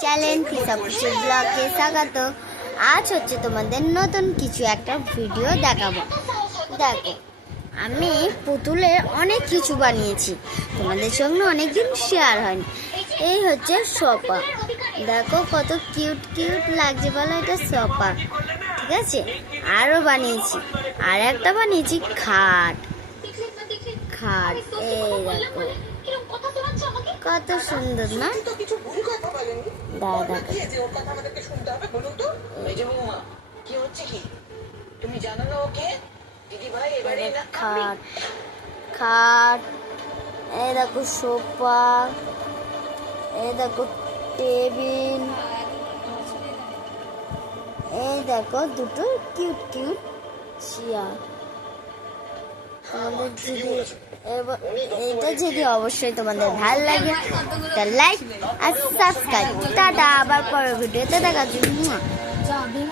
Channel ফিসাপুচুর ব্লগে স্বাগত। আজ হচ্ছে তোমাদের নতুন কিছু একটা ভিডিও দেখাবো। দেখো, আমি পুতুলের অনেক কিছু বানিয়েছি, তোমাদের সঙ্গে অনেকদিন শেয়ার হয়নি। এই হচ্ছে সোফা, দেখো কত কিউট কিউট লাগছে বলো, এটা সোফা। ঠিক আছে, আরও বানিয়েছি, আর একটা বানিয়েছি খাট। খাট এই দেখো কত সুন্দর না, দাদা খাট খাট এই দেখো সোফা, এই দেখো টেবিল, এই দেখো দুটো কিউট কিউট চেয়ার। তোমাদের যদি এইটা যদি অবশ্যই তোমাদের ভালো লাগে তা লাইক আর সাবস্ক্রাইব। টাটা, আবার পরের ভিডিওতে দেখা যাবে।